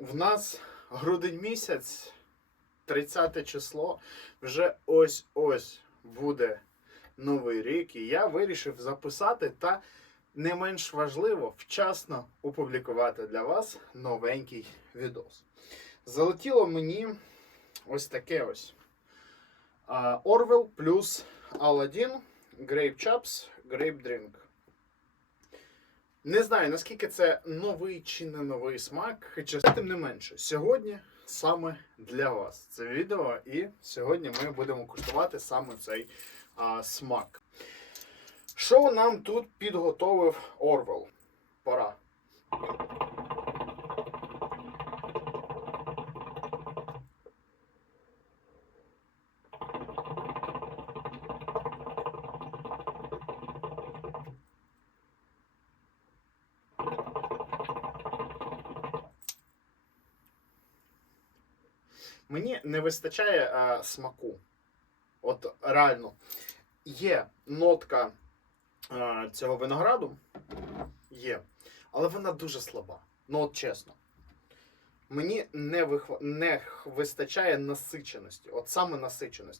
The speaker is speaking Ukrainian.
в нас грудень місяць, 30 число, вже ось-ось буде новий рік, і я вирішив записати та не менш важливо вчасно опублікувати для вас новенький відос. Залетіло мені ось таке ось. Orwell плюс Aladdin, Grape Chaps, Grape Drink. Не знаю, наскільки це новий чи не новий смак, хоча тим не менше. Сьогодні саме для вас це відео, і сьогодні ми будемо куштувати саме цей а, смак. Що нам тут підготовив Орвел? Пора. Мені не вистачає а, смаку. От реально. Є нотка а, цього винограду. Є. Але вона дуже слаба. Ну, от чесно. Мені не, вихва... не вистачає насиченості. От саме насиченості.